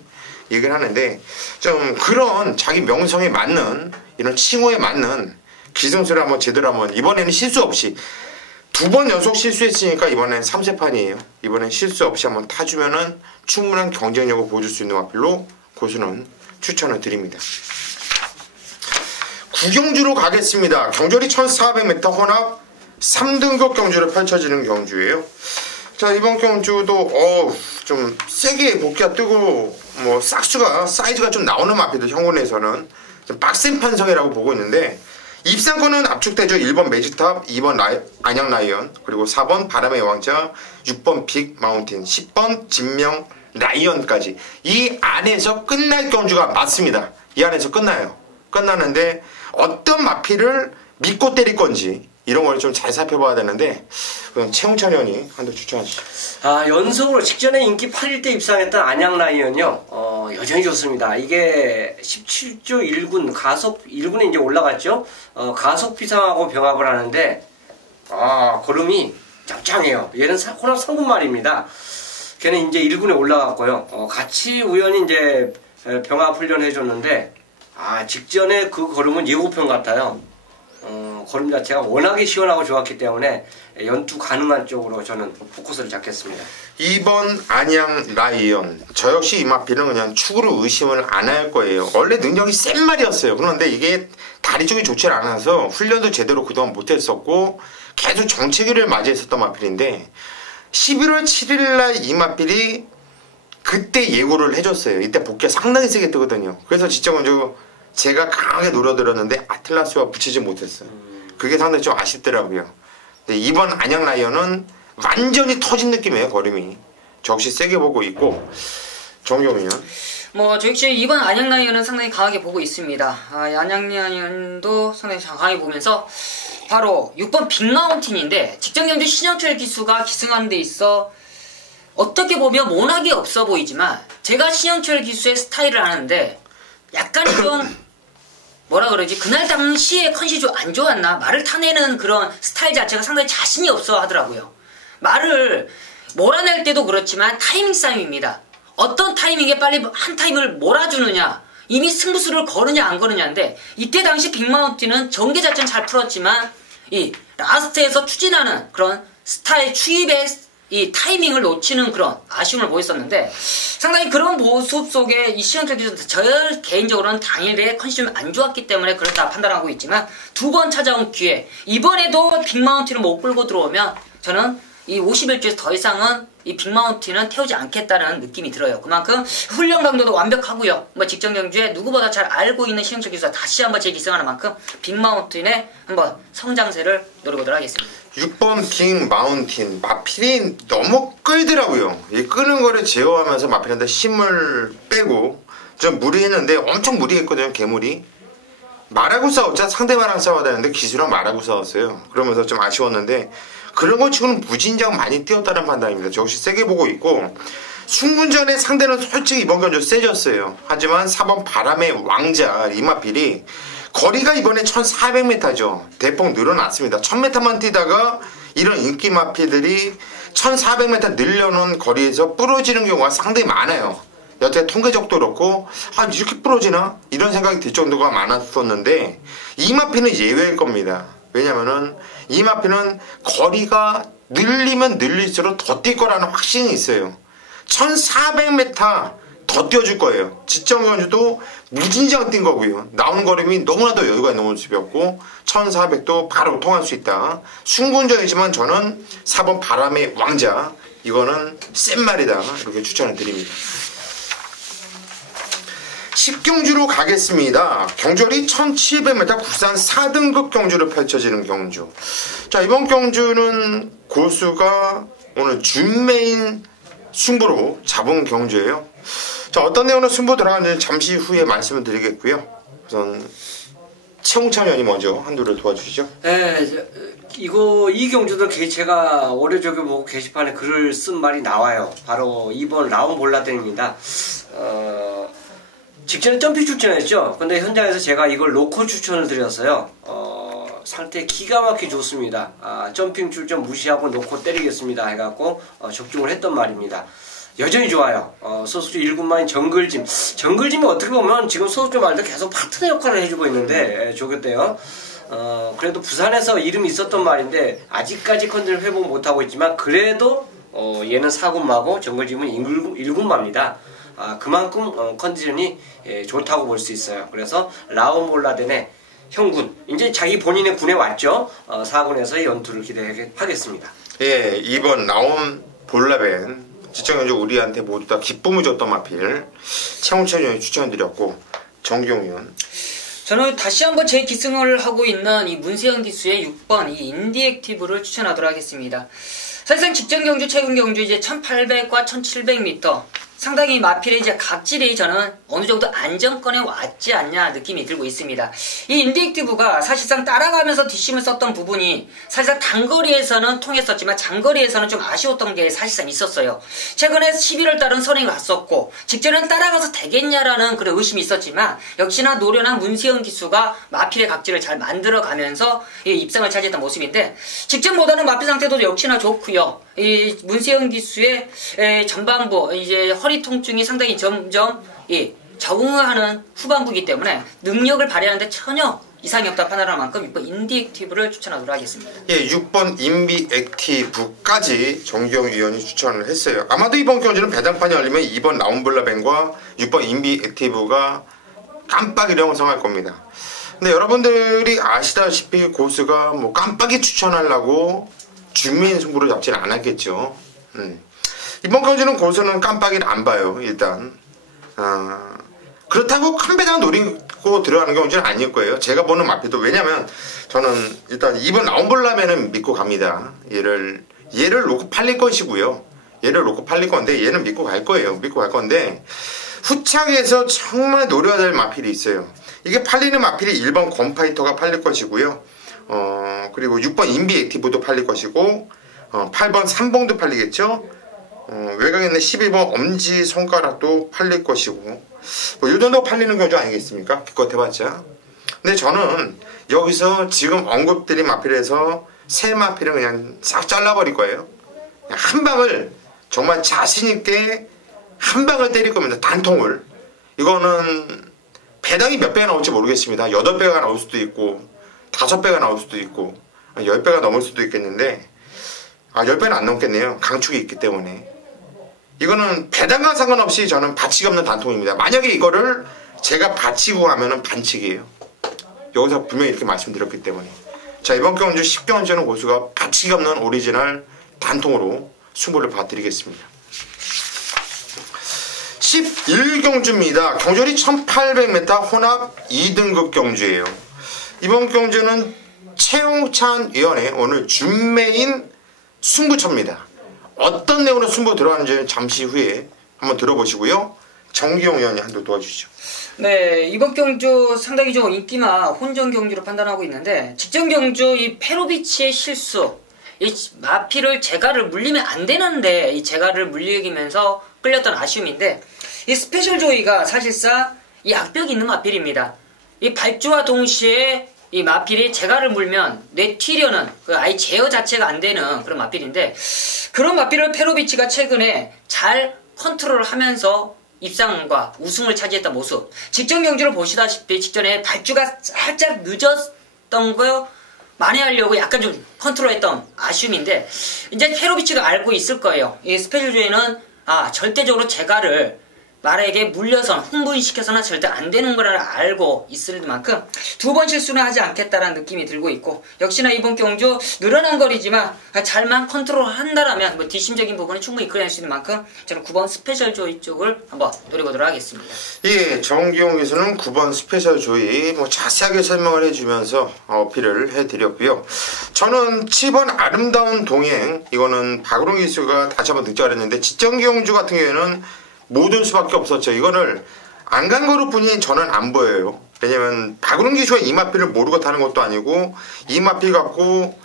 얘기를 하는데, 좀 그런 자기 명성에 맞는 이런 칭호에 맞는 기승술을 한번 제대로 한번, 이번에는 실수 없이 2번 연속 실수했으니까 이번엔 3세판이에요. 이번엔 실수 없이 한번 타주면은 충분한 경쟁력을 보여줄 수 있는 마필로 고수는 추천을 드립니다. 9경주로 가겠습니다. 경주거리 1400m 혼합 3등급 경주로 펼쳐지는 경주예요. 자, 이번 경주도 좀 세게 복귀가 뜨고 뭐 싹수가 사이즈가 좀 나오는 마필들 형군에서는 좀 빡센 판성이라고 보고 있는데, 입상권은 압축되죠. 1번 매직탑, 2번 안양 라이언, 그리고 4번 바람의 왕자, 6번 빅 마운틴, 10번 진명 라이언까지 이 안에서 끝날 경주가 맞습니다. 이 안에서 끝나요. 끝나는데 어떤 마필을 믿고 때릴 건지 이런 걸 좀 잘 살펴봐야 되는데, 그럼 최홍찬 의원이 한번 추천하시죠. 연속으로 직전에 인기 8일 때 입상했던 안양 라이언이요. 여전히 좋습니다. 이게 17조 1군 가속 1군에 이제 올라갔죠. 가속 비상하고 병합을 하는데 걸음이 짱짱해요. 얘는 호남 3군 말입니다. 걔는 이제 1군에 올라갔고요. 같이 우연히 이제 병합 훈련 해줬는데 직전에 그 걸음은 예고편 같아요. 걸음 자체가 워낙에 시원하고 좋았기 때문에 연투 가능한 쪽으로 저는 포커스를 잡겠습니다. 2번 안양 라이언, 저 역시 이 마필은 그냥 축으로 의심을 안 할 거예요. 원래 능력이 센 말이었어요. 그런데 이게 다리 쪽이 좋지 않아서 훈련도 제대로 그동안 못했었고 계속 정체기를 맞이했었던 마필인데, 11월 7일날 이 마필이 그때 예고를 해줬어요. 이때 복귀가 상당히 세게 뜨거든요. 그래서 진짜 먼저 제가 강하게 노려들었는데 아틀라스와 붙이지 못했어요. 그게 상당히 좀 아쉽더라고요. 근데 이번 안양 라이언은 완전히 터진 느낌이에요. 걸음이. 저 역시 세게 보고 있고. 정경이요? 저 역시 이번 안양 라이언은 상당히 강하게 보고 있습니다. 안양 라이언도 상당히 강하게 보면서 바로 6번 빅마운틴인데, 직전 경주 신영철 기수가 기승하는 데 있어 어떻게 보면 모나게 없어 보이지만, 제가 신영철 기수의 스타일을 아는데 약간 좀 뭐라 그러지, 그날 당시에 컨디션이 좀 안 좋았나, 말을 타내는 그런 스타일 자체가 상당히 자신이 없어 하더라고요. 말을 몰아낼 때도 그렇지만 타이밍 싸움입니다. 어떤 타이밍에 빨리 한 타임을 몰아주느냐, 이미 승부수를 거느냐 안 거느냐인데, 이때 당시 빅마운틴은 전개 자체는 잘 풀었지만 이 라스트에서 추진하는 그런 스타일 추입의 이 타이밍을 놓치는 그런 아쉬움을 보였었는데, 상당히 그런 모습 속에 이 신영철 기수, 저 개인적으로는 당일에 컨디션이 안 좋았기 때문에 그렇다 판단하고 있지만, 두 번 찾아온 기회, 이번에도 빅마운틴을 못 끌고 들어오면 저는 이 51주에서 더 이상은 이 빅마운틴은 태우지 않겠다는 느낌이 들어요. 그만큼 훈련 강도도 완벽하고요. 직전 경주에 누구보다 잘 알고 있는 신영철 기수가 다시 한번 재기승하는 만큼 빅마운틴의 한번 성장세를 노려보도록 하겠습니다. 6번 빅 마운틴, 마필이 너무 끌더라고요. 이 끄는 거를 제어하면서 마필한테 힘을 빼고 좀 무리했는데, 엄청 무리했거든요. 개물이 말하고 싸웠자, 상대방랑 싸워야 되는데 기수랑 말하고 싸웠어요. 그러면서 좀 아쉬웠는데, 그런 거 치고는 무진장 많이 뛰었다는 판단입니다. 저 역시 세게 보고 있고, 순군전의 상대는 솔직히 이번 경주 세졌어요. 하지만 4번 바람의 왕자 이마필이 거리가 이번에 1400m죠. 대폭 늘어났습니다. 1000m만 뛰다가 이런 인기 마필들이 1400m 늘려놓은 거리에서 부러지는 경우가 상당히 많아요. 여태 통계적도 그렇고 이렇게 부러지나? 이런 생각이 들 정도가 많았었는데, 이 마필은 예외일 겁니다. 왜냐면은 이 마필은 거리가 늘리면 늘릴수록 더 뛸 거라는 확신이 있어요. 1400m 더 뛰어줄 거예요. 지정 경주도 무진장 뛴 거고요. 나오는 걸음이 너무나도 여유가 있는 모습이었고, 1400도 바로 통할 수 있다. 순군전이지만 저는 4번 바람의 왕자, 이거는 센 말이다, 이렇게 추천을 드립니다. 10경주로 가겠습니다. 경주리 1700m 국산 4등급 경주로 펼쳐지는 경주. 자, 이번 경주는 고수가 오늘 준메인 승부로 잡은 경주예요. 자, 어떤 내용으로 승부 들어가는지 잠시 후에 말씀을 드리겠고요. 우선 최홍찬 의원이 먼저 한두를 도와주시죠. 네, 이 경주도 제가 올해 저기 보고 게시판에 글을 쓴 말이 나와요. 바로 2번 라운 볼라덴입니다. 직전에 점핑 출전했죠. 근데 현장에서 제가 이걸 로컬 추천을 드렸어요. 상태 기가 막히게 좋습니다. 점핑 출전 무시하고 놓고 때리겠습니다 해갖고 적중을 했던 말입니다. 여전히 좋아요. 소수주 1군만인 정글짐이 어떻게 보면 지금 소수주 말도 계속 파트너 역할을 해주고 있는데 조교때요. 그래도 부산에서 이름이 있었던 말인데 아직까지 컨디션 회복 못하고 있지만, 그래도 얘는 4군마고 정글짐은 1군마입니다. 그만큼 컨디션이 좋다고 볼 수 있어요. 그래서 라온볼라덴의 형군, 이제 자기 본인의 군에 왔죠. 4군에서의 연투를 기대하겠습니다. 예, 2번 라온 볼라벤 지정현주 우리한테 모두 다 기쁨을 줬던 마필 최홍철 의원이 추천드렸고 정기용 의원. 저는 다시 한번 재기승을 하고 있는 이 문세영 기수의 6번 이 인디액티브를 추천하도록 하겠습니다. 사실상 직전 경주, 최근 경주 이제 1800과 1700m 상당히 마필의 이제 각질이 저는 어느 정도 안정권에 왔지 않냐 느낌이 들고 있습니다. 이 인디액티브가 사실상 따라가면서 뒷심을 썼던 부분이 사실상 단거리에서는 통했었지만 장거리에서는 좀 아쉬웠던 게 사실상 있었어요. 최근에 11월 달은 선행을 갔었고 직전엔 따라가서 되겠냐라는 그런 의심이 있었지만 역시나 노련한 문세영 기수가 마필의 각질을 잘 만들어가면서 이 입상을 차지했던 모습인데 직전보다는 마필 상태도 역시나 좋고요. 이 문세영 기수의 전반부 이제 허리 통증이 상당히 점점 적응하는 후반부이기 때문에 능력을 발휘하는데 전혀 이상이 없다 판단할 만큼 6번 인디액티브를 추천하도록 하겠습니다. 예, 6번 인비액티브까지 정기용 위원이 추천을 했어요. 아마도 이번 경주는 배당판이 열리면 2번 라운블라벤과 6번 인비액티브가 깜빡이를 형성할 겁니다. 근데 여러분들이 아시다시피 고수가 뭐 깜빡이 추천하려고 주민 승부를 잡지는 않았겠죠. 이번 경주는 고수는 깜빡이를 안 봐요. 일단 그렇다고 큰 배당 노리고 들어가는 경우는 아닐 거예요. 제가 보는 마필도. 왜냐면 저는 일단 2번 라운블라벤은 믿고 갑니다. 얘를 놓고 팔릴 것이고요. 얘를 놓고 팔릴 건데 얘는 믿고 갈 거예요. 믿고 갈 건데 후착에서 정말 노려야 될 마필이 있어요. 이게 팔리는 마필이 1번 건파이터가 팔릴 것이고요. 그리고 6번 인비액티브도 팔릴 것이고 8번 삼봉도 팔리겠죠. 외곽에 있는 12번 엄지손가락도 팔릴 것이고 뭐 이 정도 팔리는 경주 아니겠습니까? 기껏 해봤자. 근데 저는 여기서 지금 언급드린 마필에서 세 마필은 그냥 싹 잘라버릴 거예요. 그냥 한 방을 정말 자신있게 한 방을 때릴 겁니다. 단통을. 이거는 배당이 몇 배가 나올지 모르겠습니다. 8배가 나올 수도 있고 5배가 나올 수도 있고 10배가 넘을 수도 있겠는데 10배는 안 넘겠네요. 강축이 있기 때문에. 이거는 배당과 상관없이 저는 바치가 없는 단통입니다. 만약에 이거를 제가 바치고 하면은 반칙이에요. 여기서 분명히 이렇게 말씀드렸기 때문에. 자, 이번 경주 10경주는 고수가 바치가 없는 오리지널 단통으로 승부를 봐드리겠습니다. 11경주입니다. 경주리 1800m 혼합 2등급 경주예요. 이번 경주는 최홍찬 위원의 오늘 준메인 승부처입니다. 어떤 내용으로 승부 들어가는지는 잠시 후에 한번 들어보시고요. 정기용 위원이 한번 도와주시죠. 네, 이번 경주 상당히 좀 인기나 혼전 경주로 판단하고 있는데 직전 경주 이 페로비치의 실수, 이 마필을 제가를 물리면 안 되는데 이 제가를 물리면서 끌렸던 아쉬움인데 이 스페셜 조이가 사실상 이 악벽이 있는 마필입니다. 이 발주와 동시에 이 마필이 제가를 물면 뇌튀려는 아예 제어 자체가 안 되는 그런 마필인데 그런 마필을 페로비치가 최근에 잘 컨트롤하면서 입상과 우승을 차지했던 모습. 직전 경주를 보시다시피 직전에 발주가 살짝 늦었던 거 만회하려고 약간 좀 컨트롤했던 아쉬움인데 이제 페로비치가 알고 있을 거예요. 이 스페셜 조이는 절대적으로 제가를 말에게 물려선 흥분시켜서는 절대 안 되는 거를 알고 있을 만큼 두 번 실수는 하지 않겠다라는 느낌이 들고 있고 역시나 이번 경주 늘어난 거리지만 잘만 컨트롤한다라면 뭐 뒷심적인 부분이 충분히 이끌어낼 수 있는 만큼 저는 9번 스페셜 조이 쪽을 한번 노려보도록 하겠습니다. 예, 정기용 기수는 9번 스페셜 조이 뭐 자세하게 설명을 해주면서 어필을 해드렸고요. 저는 7번 아름다운 동행, 이거는 박으론 기수가 다시 한번 등장을 했는데 직전 경주 같은 경우에는 못 올 수밖에 없었죠. 이거를 안 간 거로 뿐이 저는 안 보여요. 왜냐면 박으론 기수가 이 마필을 모르고 타는 것도 아니고 이 마필 갖고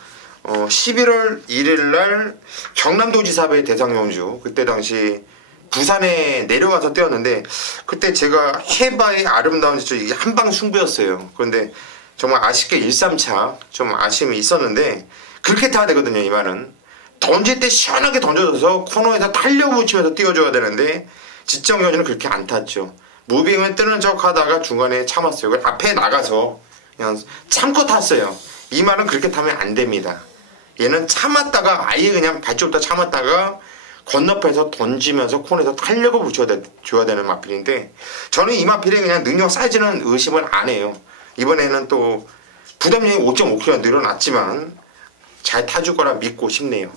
11월 1일날 경남도지사회 대상경주, 그때 당시 부산에 내려가서 뛰었는데 그때 제가 해바의 아름다운 지점 이게 한방 승부였어요. 그런데 정말 아쉽게 1-3차 좀 아쉬움이 있었는데 그렇게 타야 되거든요. 이 말은 던질 때 시원하게 던져줘서 코너에서 탄력 붙이면서 뛰어줘야 되는데 직전 경주는 그렇게 안 탔죠. 무빙을 뜨는 척 하다가 중간에 참았어요. 앞에 나가서 그냥 참고 탔어요. 이 말은 그렇게 타면 안 됩니다. 얘는 참았다가 아예 그냥 발쪽부터 참았다가 건너편에서 던지면서 코너에서 탄력을 붙여줘야 되는 마필인데 저는 이 마필에 그냥 능력 사이즈는 의심을 안 해요. 이번에는 또 부담량이 5.5kg가 늘어났지만 잘 타줄 거라 믿고 싶네요.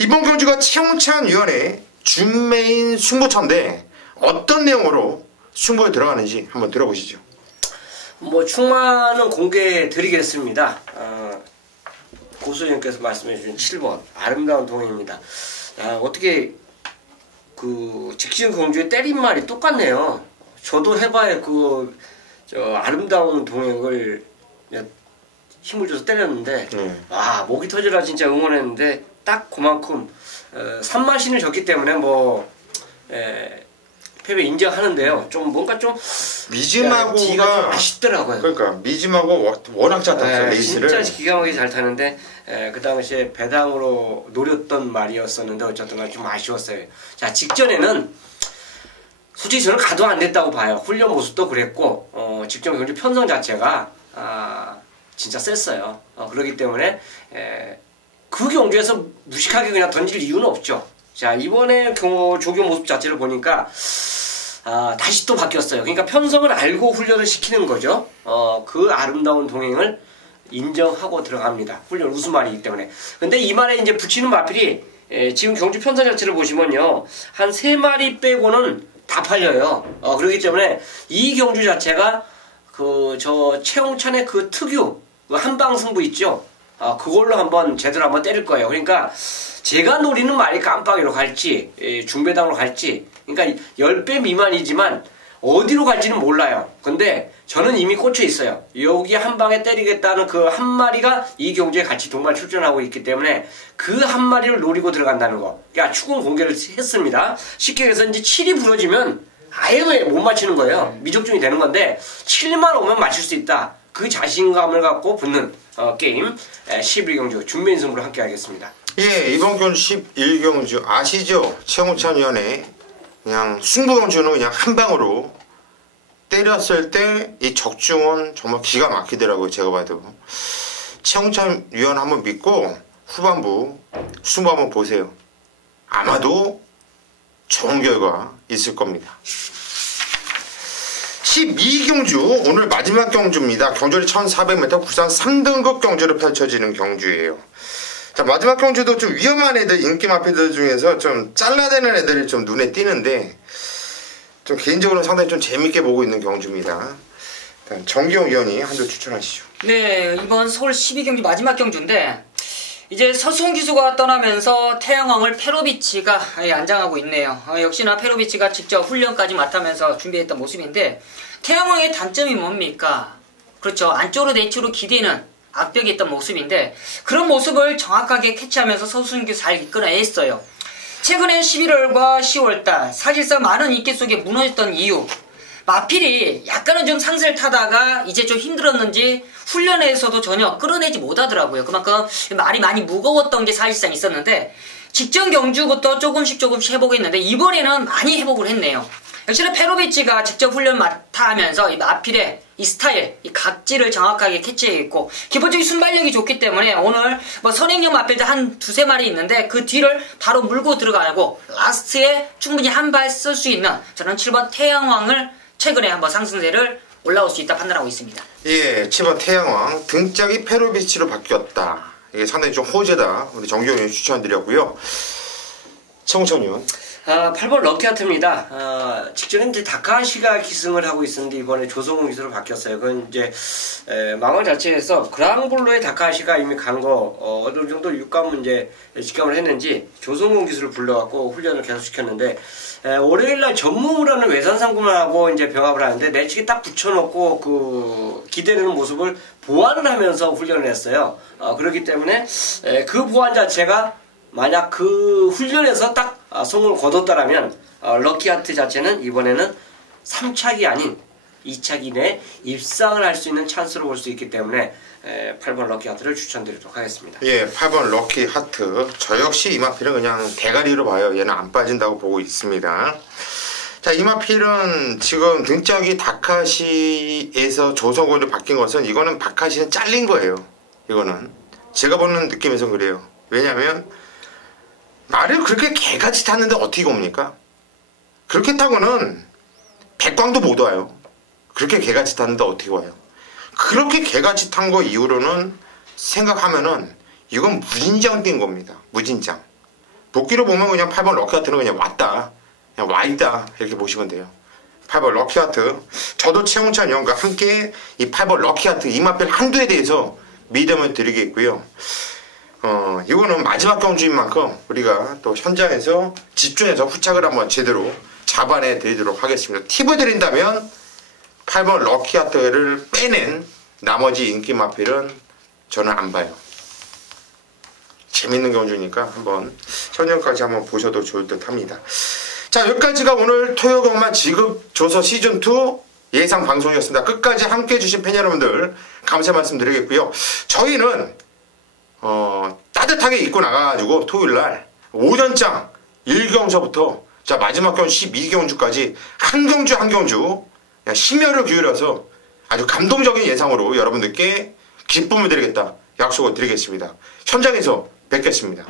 이번 경주가 최홍찬 위원의 준메인 승부처인데 어떤 내용으로 승부에 들어가는지 한번 들어보시죠. 뭐 충만은 공개해 드리겠습니다. 고수님께서 말씀해 주신 7번 아름다운 동행입니다. 어떻게 그 직진 경주의 때린말이 똑같네요. 저도 해봐야 아름다운 동행을 힘을 줘서 때렸는데 목이 터지라 진짜 응원했는데 딱 그만큼 산마신을 졌기 때문에 패배 인정하는데요. 좀 뭔가 좀 미즈마고가 좀 아쉽더라고요. 그러니까 미즈마고 워낙 잘 탔어요. 레이스를. 진짜 기가 막히게 잘 타는데 그 당시에 배당으로 노렸던 말이었었는데 어쨌든 간에 좀 아쉬웠어요. 자, 직전에는 솔직히 저는 가도 안 됐다고 봐요. 훈련 모습도 그랬고 직전 경주 편성 자체가 진짜 셌어요. 그렇기 때문에 그 경주에서 무식하게 그냥 던질 이유는 없죠. 자, 이번에 조교 모습 자체를 보니까 다시 또 바뀌었어요. 그러니까 편성을 알고 훈련을 시키는 거죠. 그 아름다운 동행을 인정하고 들어갑니다. 훈련 우수말이기 때문에. 근데 이 말에 이제 붙이는 마필이 지금 경주 편성 자체를 보시면요. 한 3마리 빼고는 다 팔려요. 그렇기 때문에 이 경주 자체가 최홍찬의 그 특유 한방 승부 있죠. 그걸로 한번 제대로 한번 때릴 거예요. 그러니까 제가 노리는 말이 깜빡이로 갈지 중배당으로 갈지 그러니까 10배 미만이지만 어디로 갈지는 몰라요. 근데 저는 이미 꽂혀 있어요. 여기 한 방에 때리겠다는 그 한 마리가 이 경주에 같이 동반 출전하고 있기 때문에 그 한 마리를 노리고 들어간다는 거. 그러니까 추궁 공개를 했습니다. 쉽게 해서 이제 7이 부러지면 아예 못 맞추는 거예요. 미적중이 되는 건데 7만 오면 맞출 수 있다. 그 자신감을 갖고 붙는 게임 11경주 준비인 승부를 함께 하겠습니다. 예, 이번 경주 11경주 아시죠? 최홍찬 위원의 그냥 승부 경주는 그냥 한 방으로 때렸을 때 이 적중은 정말 기가 막히더라고요. 제가 봐도 최홍찬 위원 한번 믿고 후반부 승부 한번 보세요. 아마도 좋은 결과 있을 겁니다. 12경주 오늘 마지막 경주입니다. 경주리 1400m 부산 3등급 경주로 펼쳐지는 경주예요. 자, 마지막 경주도 좀 위험한 애들, 인기 마필들 중에서 좀 잘라내는 애들이 좀 눈에 띄는데 좀 개인적으로 상당히 좀 재밌게 보고 있는 경주입니다. 일단 정기용 위원이 한 줄 추천하시죠. 네, 이번 서울 12경주 마지막 경주인데 이제 서수훈 기수가 떠나면서 태양왕을 페로비치가 안장하고 있네요. 역시나 페로비치가 직접 훈련까지 맡으면서 준비했던 모습인데 태양왕의 단점이 뭡니까? 그렇죠. 안쪽으로 내추로 기대는 악벽이 있던 모습인데 그런 모습을 정확하게 캐치하면서 서수훈 기수 잘 이끌어냈어요. 최근에 11월과 10월달 사실상 많은 인기 속에 무너졌던 이유 마필이 약간은 좀 상세를 타다가 이제 좀 힘들었는지 훈련에서도 전혀 끌어내지 못하더라고요. 그만큼 말이 많이 무거웠던 게 사실상 있었는데 직전 경주부터 조금씩 회복했는데 이번에는 많이 회복을 했네요. 역시나 페로비치가 직접 훈련 맡아 하면서 이 마필의 이 스타일, 이 각질을 정확하게 캐치했고 기본적인 순발력이 좋기 때문에 오늘 선행형 마필도 한 2-3마리 있는데 그 뒤를 바로 물고 들어가고 라스트에 충분히 한 발 쓸 수 있는 저는 7번 태양왕을 최근에 한번 상승세를 올라올 수 있다 판단하고 있습니다. 예, 7번 태양왕 등짝이 페로비치로 바뀌었다. 이게 상당히 좀 호재다. 우리 정기훈이 추천드렸고요. 최홍찬 의원. 8번 럭키하트입니다. 직전에 이제 다카시가 기승을 하고 있었는데 이번에 조성훈 기수로 바뀌었어요. 그건 이제 망원 자체에서 그랑블루의 다카시가 이미 간 거 어느 정도 육감은 이제 직감을 했는지 조성훈 기수를 불러갖고 훈련을 계속 시켰는데 월요일날 전무를 하는 외산상금을 하고 이제 병합을 하는데 내치기 딱 붙여놓고 그 기대되는 모습을 보완을 하면서 훈련을 했어요. 그렇기 때문에 그 보완 자체가 만약 그 훈련에서 딱 성공을 거뒀다라면 럭키하트 자체는 이번에는 3차기 아닌 2차기 내 입상을 할 수 있는 찬스로 볼 수 있기 때문에 8번 럭키하트를 추천드리도록 하겠습니다. 예, 8번 럭키하트. 저 역시 이마필은 그냥 대가리로 봐요. 얘는 안 빠진다고 보고 있습니다. 자, 이마필은 지금 등짝이 다카시에서 조성원으로 바뀐 것은 이거는 바카시는 잘린 거예요. 이거는 제가 보는 느낌에서 그래요. 왜냐면 말을 그렇게 개같이 탔는데 어떻게 옵니까? 그렇게 타고는 백광도 못 와요. 그렇게 개같이 탔는데 어떻게 와요? 그렇게 개같이 탄 거 이후로는 생각하면은 이건 무진장 뛴 겁니다. 무진장. 복귀로 보면 그냥 8번 럭키하트는 그냥 왔다. 그냥 와있다. 이렇게 보시면 돼요. 8번 럭키하트. 저도 최홍찬 위원과 함께 이 8번 럭키하트 이마필 한두에 대해서 믿음을 드리겠고요. 이거는 마지막 경주인 만큼 우리가 또 현장에서 집중해서 후착을 한번 제대로 잡아내 드리도록 하겠습니다. 팁을 드린다면 8번 럭키하트를 빼낸 나머지 인기 마필은 저는 안 봐요. 재밌는 경주니까 한번 현장까지 한번 보셔도 좋을 듯 합니다. 자, 여기까지가 오늘 토요 경마 지급 조서 시즌2 예상 방송이었습니다. 끝까지 함께 해주신 팬 여러분들 감사 말씀드리겠고요. 저희는 따뜻하게 입고 나가가지고 토요일날 오전장 1경주부터 자 마지막 경주 12경주까지 한 경주 한 경주 심혈을 기울여서 아주 감동적인 예상으로 여러분들께 기쁨을 드리겠다 약속을 드리겠습니다. 현장에서 뵙겠습니다.